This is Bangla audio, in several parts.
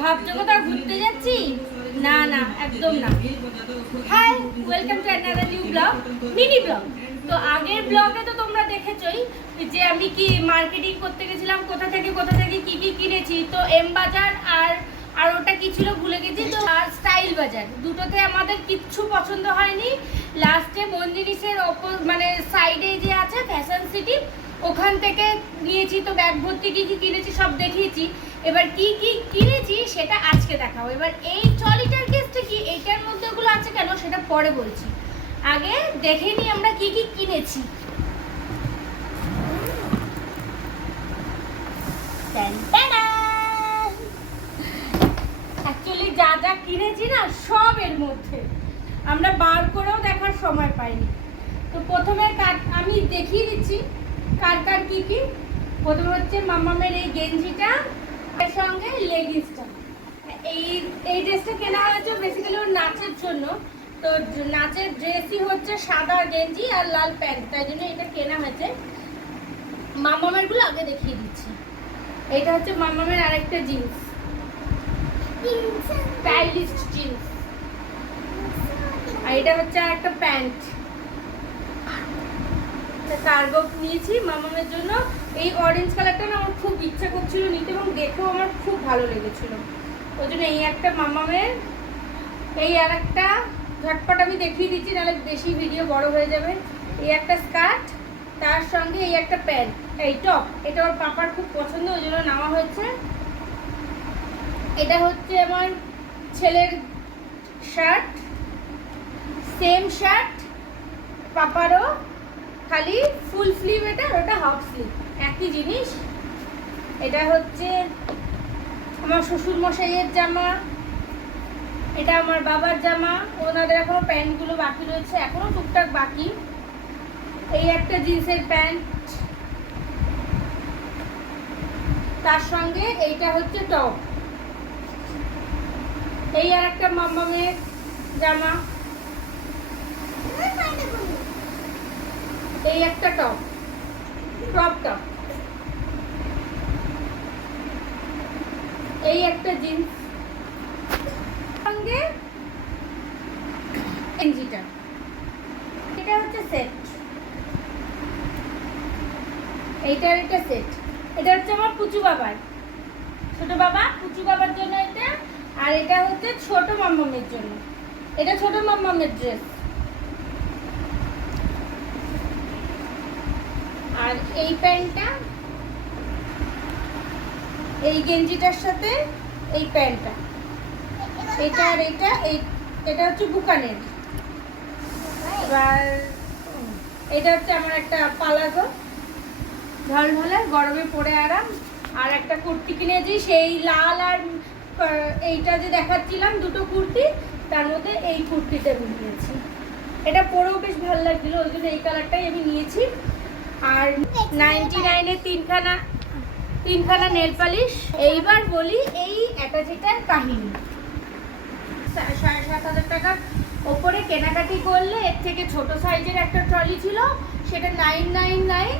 ভাবছ কোথাও ঘুরতে যাচ্ছি? না না, একদম না। Hi welcome to another new blog mini blog তো আগের ব্লগে তো তোমরা দেখেছই, যে আমি কি মার্কেটিং করতে গেছিলাম, কোথা থেকে কোথা থেকে কি কি কিনেছি। তো এম বাজার আর আর ওটা কি ছিল ভুলে গেছি? তো আর স্টাইল বাজার দুটোতে আমাদের কিচ্ছু পছন্দ হয়নি। লাস্টে মন্দিরিসের ওপর মানে সাইডে যে আছে ফ্যাশন সিটি ওখান থেকে নিয়েছি, তো ব্যাগ ভর্তি কী কী কিনেছি সব দেখিয়েছি। এবার কি কি কিনেছি সেটা আজকে দেখাবো। এবার এই ট্রলিটার কেসটা কি, এইটার মধ্যে ওগুলো আছে কেন সেটা পরে বলছি। আগে দেখে নিই আমরা কি কি কিনেছি। অ্যাকচুয়ালি যা যা কিনেছি না, সব এর মধ্যে। আমরা বার করেও দেখার সময় পাইনি। তো প্রথমে আমি দেখিয়ে দিচ্ছি। কার কার কি কি? প্রথমে হচ্ছে মামামের এই গেঞ্জিটা এর সঙ্গে লেগিংসটা। এই এই ড্রেসটা কেনা হয়েছে বেসিক্যালি ওর নাচের জন্য। তো নাচের ড্রেসই হচ্ছে সাদা গেঞ্জি আর লাল প্যান্ট তাই জন্য এটা কেনা হয়েছে। মামামেরগুলো আগে দেখিয়ে দিচ্ছি। এটা হচ্ছে মামামের আরেকটা জিন্স। Stylish jeans. আর এটা হচ্ছে আর একটা কার্গো নিয়েছি মামামের জন্য। এই অরেঞ্জ কালারটা না আমার খুব ইচ্ছা করছিল নিতে এবং দেখেও আমার খুব ভালো লেগেছিল। ওই জন্য এই একটা মামামের, এই আর একটা ঝটপট আমি দেখিয়ে দিচ্ছি, নাহলে বেশি ভিডিও বড় হয়ে যাবে। এই একটা স্কার্ট তার সঙ্গে এই একটা প্যান্ট এই টপ এটা ওর পাপার খুব পছন্দ, ওই জন্য নেওয়া হয়েছে। এটা হচ্ছে আমার ছেলের শার্ট সেম শার্ট পাপারও। খালি ফুল স্লিভ এটা আর ওটা হাফ স্লিভ। একই জিনিস। এটা হচ্ছে আমার শ্বশুর মশাইয়ের জামা। এটা আমার বাবার জামা। ওনাদের এখনও প্যান্টগুলো বাকি রয়েছে। এখনও টুকটাক বাকি। এই একটা জিন্সের প্যান্ট। তার সঙ্গে এইটা হচ্ছে টপ। এই আর একটা মাম্মামের জামা। এই একটা টপ ক্রপ টপ এই একটা জিন্স সঙ্গে গেঞ্জিটা। এটা হচ্ছে সেট এইটার এটা সেট এটা হচ্ছে আমার পুচু বাবার। ছোট বাবা, পুচু বাবার জন্য এটা। আর এটা হচ্ছে ছোট মাম্মামের জন্য। এটা ছোট মাম্মামের ড্রেস আর এই প্যান্টটা, এই গেঞ্জিটার সাথে এই প্যান্টটা। এটা আর এটা, এই, এটা হচ্ছে বুকানের। এবার, এটা হচ্ছে আমার একটা পালাজো ঝলঝলে গরমে পরে আরাম। আর একটা কুর্তি কিনেছি সেই লাল আর এইটা যে দেখাচ্ছিলাম, দুটো কুর্তি, তার মধ্যে এই কুর্তিটা নিয়েছি এটা পরেও বেশ ভালো লাগছিল, ওই জন্য এই কালারটাই আমি নিয়েছি। আর নাইনটি নাইনের তিনখানা তিনখানা নেল পালিশ এইবার বলি এই অ্যাটাচিটার কাহিনী। সাড়ে সাত হাজার টাকার ওপরে কেনাকাটি করলে এর থেকে ছোট সাইজের একটা ট্রলি ছিল, সেটা নাইন নাইন নাইন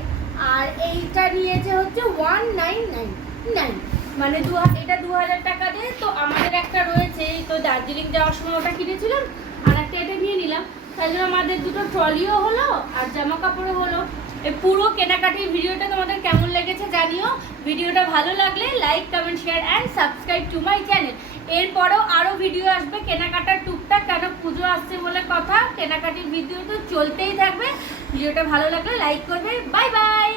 আর এইটা নিয়েছে হচ্ছে ওয়ান নাইন নাইন নাইন মানে দু এটা দু হাজার টাকা দিয়ে, তো আমাদের একটা রয়েছে তো দার্জিলিং যাওয়ার সময় ওটা কিনেছিলাম আর একটা এটা নিয়ে নিলাম। তাই জন্য আমাদের দুটো ট্রলিও হলো, আর জামা কাপড়ও হলো। এই পুরো কেনাকাটির ভিডিওটা তোমাদের কেমন লেগেছে জানিও। ভিডিওটা ভালো লাগলে like comment share and subscribe to my channel এরপরও আরও ভিডিও আসবে। কেনাকাটার টুকটাক কেন পুজো আসছে বলে কথা। কেনাকাটির ভিডিও তো চলতেই থাকবে। ভিডিওটা ভালো লাগলে লাইক করবে। Bye bye